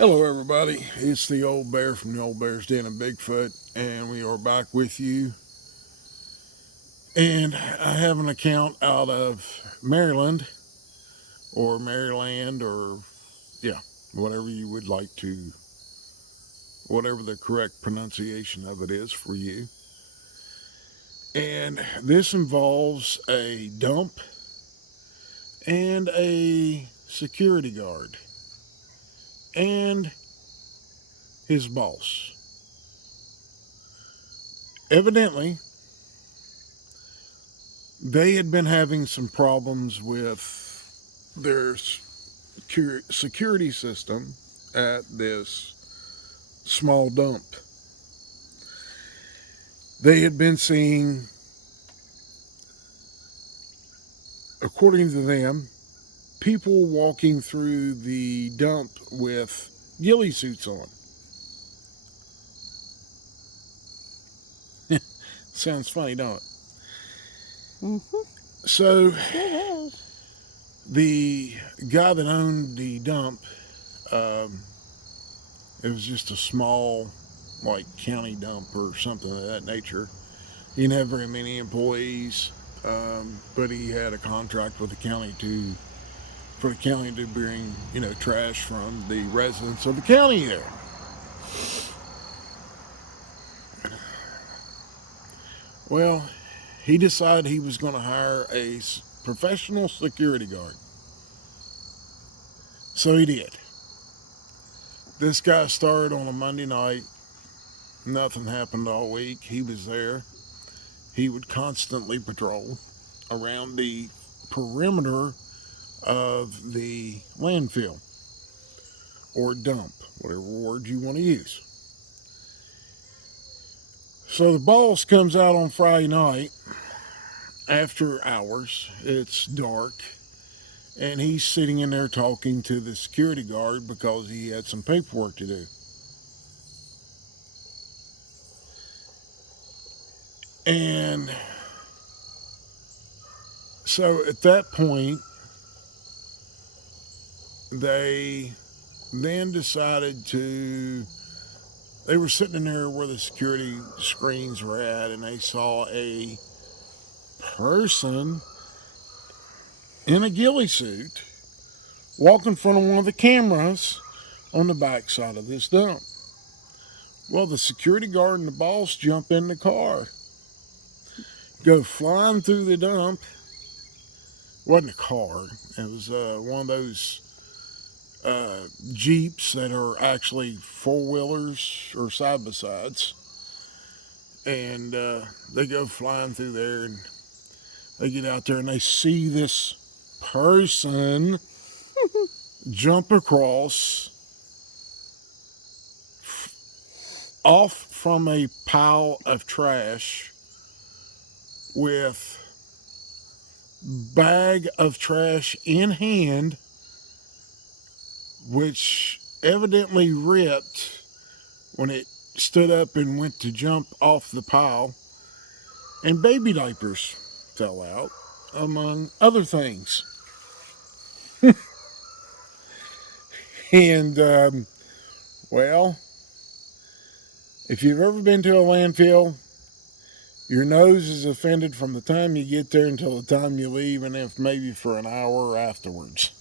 Hello, everybody. It's the old bear from the Old Bear's Den and Bigfoot, and we are back with you. And I have an account out of Maryland, or Maryland, or yeah, whatever you would like to, whatever the correct pronunciation of it is for you. And this involves a dump and a security guard and his boss. Evidently, they had been having some problems with their security system at this small dump. They had been seeing, according to them, people walking through the dump with ghillie suits on. Sounds funny, don't it? Mm-hmm. So It is. the guy that owned the dump, um, it was just a small, like, county dump or something of that nature. He didn't have very many employees, but he had a contract with the county for the county to bring, trash from the residents of the county there. Well, he decided he was going to hire a professional security guard. So he did. This guy started on a Monday night. Nothing happened all week. He was there. He would constantly patrol around the perimeter of the landfill or dump, whatever word you want to use. So the boss comes out on Friday night after hours. It's dark. And he's sitting in there talking to the security guard because he had some paperwork to do. And so at that point, they then decided they were sitting in there where the security screens were at, and they saw a person in a ghillie suit walk in front of one of the cameras on the back side of this dump. Well, the security guard and the boss jump in the car, go flying through the dump. It wasn't a car. It was one of those Jeeps that are actually four-wheelers or side-by-sides. And they go flying through there, and they get out there, and they see this person jump across off from a pile of trash with bag of trash in hand, which evidently ripped when it stood up and went to jump off the pile, and baby diapers fell out, among other things. And well, if you've ever been to a landfill, your nose is offended from the time you get there until the time you leave, and if maybe for an hour afterwards.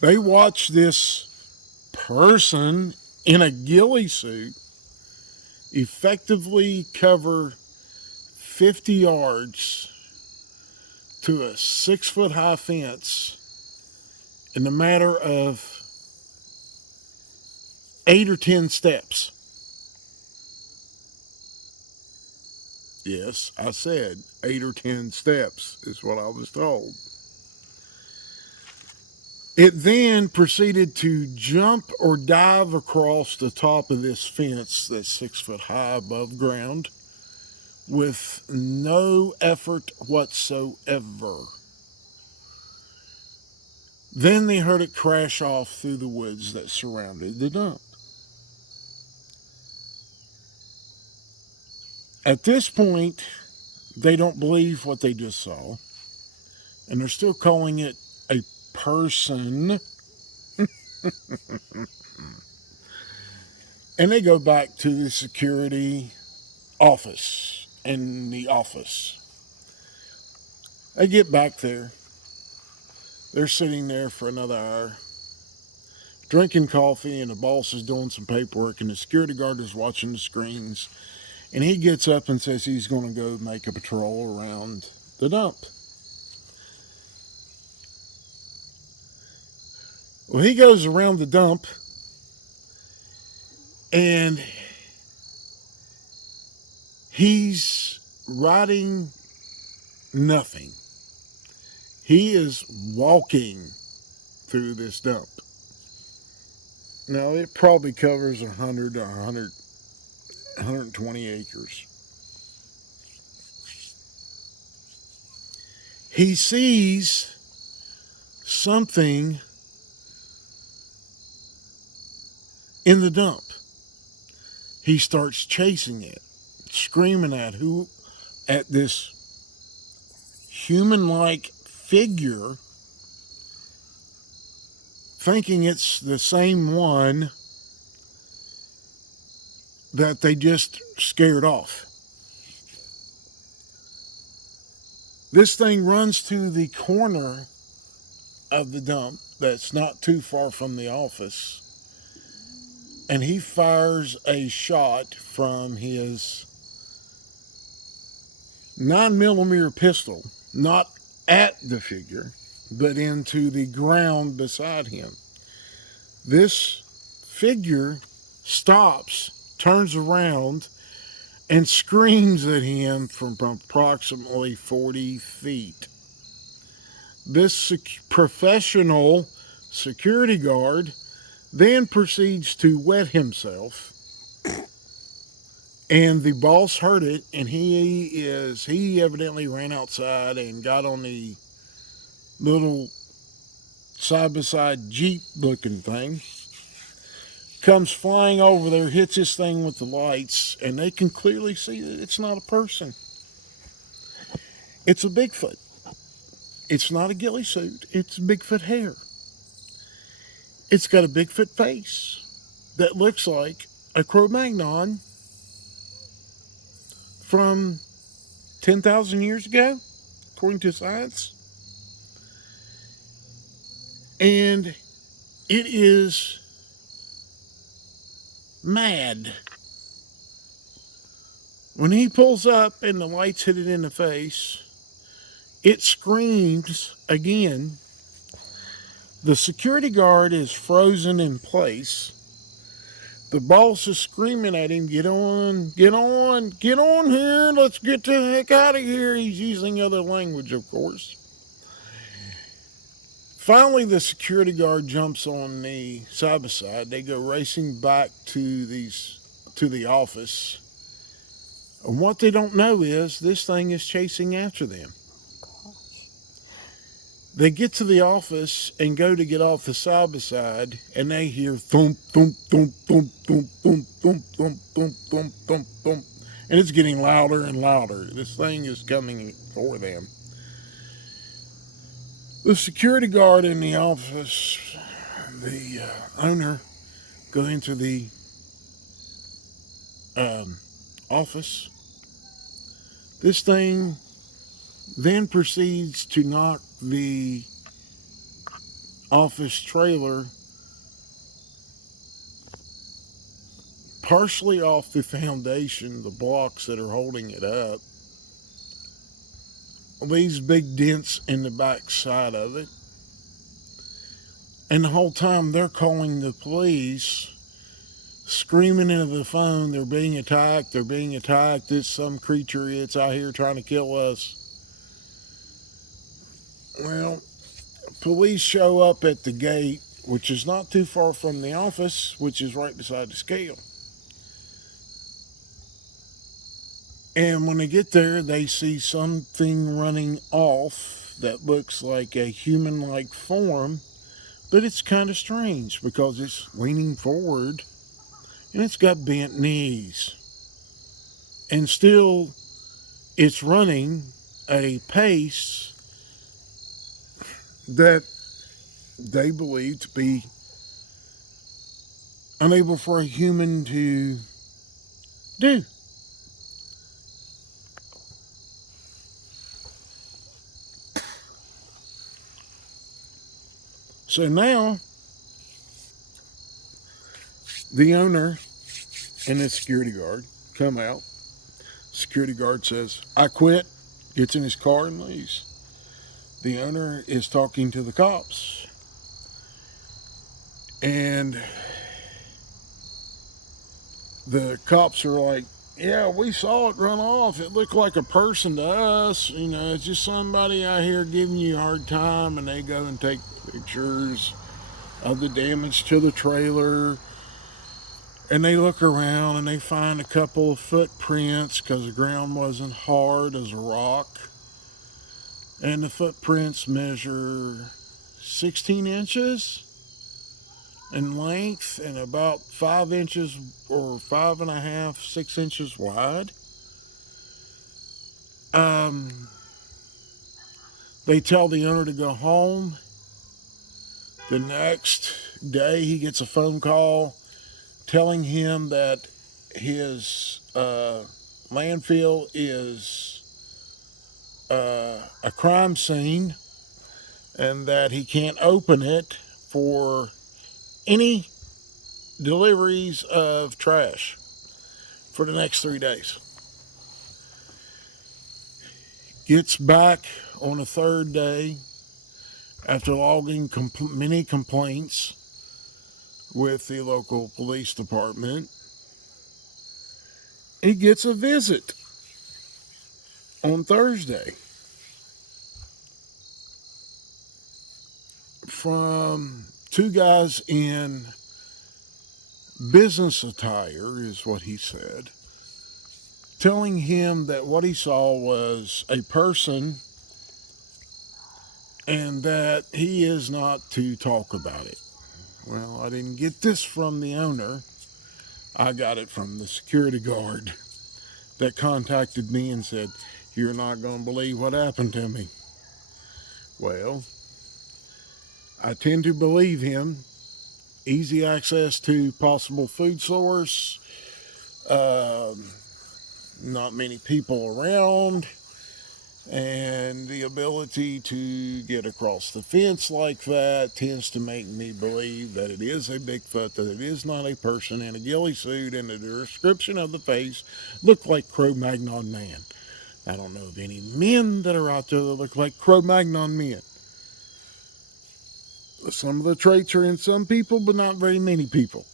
They watch this person in a ghillie suit effectively cover 50 yards to a 6-foot high fence in the matter of 8 or 10 steps. Yes, I said 8 or 10 steps is what I was told. It then proceeded to jump or dive across the top of this fence that's 6 foot high above ground with no effort whatsoever. Then they heard it crash off through the woods that surrounded the dump. At this point, they don't believe what they just saw, and they're still calling it a person. And they go back to the security office. In the office, they get back there. They're sitting there for another hour, drinking coffee, and the boss is doing some paperwork, and the security guard is watching the screens. And he gets up and says he's going to go make a patrol around the dump. Well, he goes around the dump, and he's riding nothing. He is walking through this dump. Now, it probably covers 100 or 120 acres. He sees something in the dump. He starts chasing it, screaming at this human-like figure, thinking it's the same one that they just scared off. This thing runs to the corner of the dump that's not too far from the office, and he fires a shot from his 9mm pistol, not at the figure, but into the ground beside him. This figure stops, turns around, and screams at him from approximately 40 feet. This professional security guard then proceeds to wet himself, and the boss heard it, and he evidently ran outside and got on the little side-by-side Jeep looking thing, comes flying over there, hits this thing with the lights, and they can clearly see that it's not a person. It's a Bigfoot. It's not a ghillie suit. It's Bigfoot hair. It's got a Bigfoot face that looks like a Cro-Magnon from 10,000 years ago, according to science. And it is mad. When he pulls up and the lights hit it in the face, it screams again. The security guard is frozen in place. The boss is screaming at him, get on here, let's get the heck out of here. He's using other language, of course. Finally, the security guard jumps on the side-by-side. They go racing back to the office. And what they don't know is this thing is chasing after them. They get to the office and go to get off the side-by-side, and they hear thump, thump, thump, thump, thump, thump, thump, thump, thump, thump, thump, thump. And it's getting louder and louder. This thing is coming for them. The security guard in the office, the owner, go into the office. This thing then proceeds to knock the office trailer partially off the foundation, the blocks that are holding it up. These big dents in the back side of it. And the whole time they're calling the police, screaming into the phone, they're being attacked, they're being attacked, it's some creature, it's out here trying to kill us. Well, police show up at the gate, which is not too far from the office, which is right beside the scale. And when they get there, they see something running off that looks like a human like form, but it's kind of strange because it's leaning forward and it's got bent knees. And still, it's running at a pace that they believe to be unable for a human to do. So now, the owner and the security guard come out. Security guard says, "I quit," gets in his car and leaves. The owner is talking to the cops. And the cops are like, "Yeah, we saw it run off. It looked like a person to us. You know, it's just somebody out here giving you a hard time." And they go and take pictures of the damage to the trailer. And they look around and they find a couple of footprints because the ground wasn't hard as a rock. And the footprints measure 16 inches in length and about 5 inches or 5.5, 6 inches wide. They tell the owner to go home. The next day, he gets a phone call telling him that his landfill is a crime scene and that he can't open it for any deliveries of trash for the next 3 days. Gets back on the third day after logging many complaints with the local police department. He gets a visit on Thursday from two guys in business attire, is what he said, telling him that what he saw was a person and that he is not to talk about it. Well, I didn't get this from the owner. I got it from the security guard that contacted me and said, "You're not going to believe what happened to me." Well, I tend to believe him. Easy access to possible food source, not many people around, and the ability to get across the fence like that tends to make me believe that it is a Bigfoot, that it is not a person in a ghillie suit, and the description of the face looked like Cro-Magnon man. I don't know of any men that are out there that look like Cro-Magnon men. Some of the traits are in some people, but not very many people.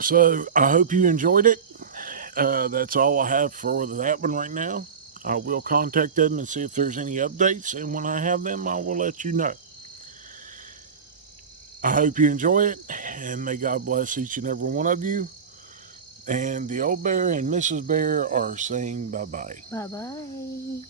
So I hope you enjoyed it. That's all I have for that one right now. I will contact them and see if there's any updates, and when I have them, I will let you know. I hope you enjoy it, and may God bless each and every one of you. And the old bear and Mrs. Bear are saying bye-bye. Bye-bye.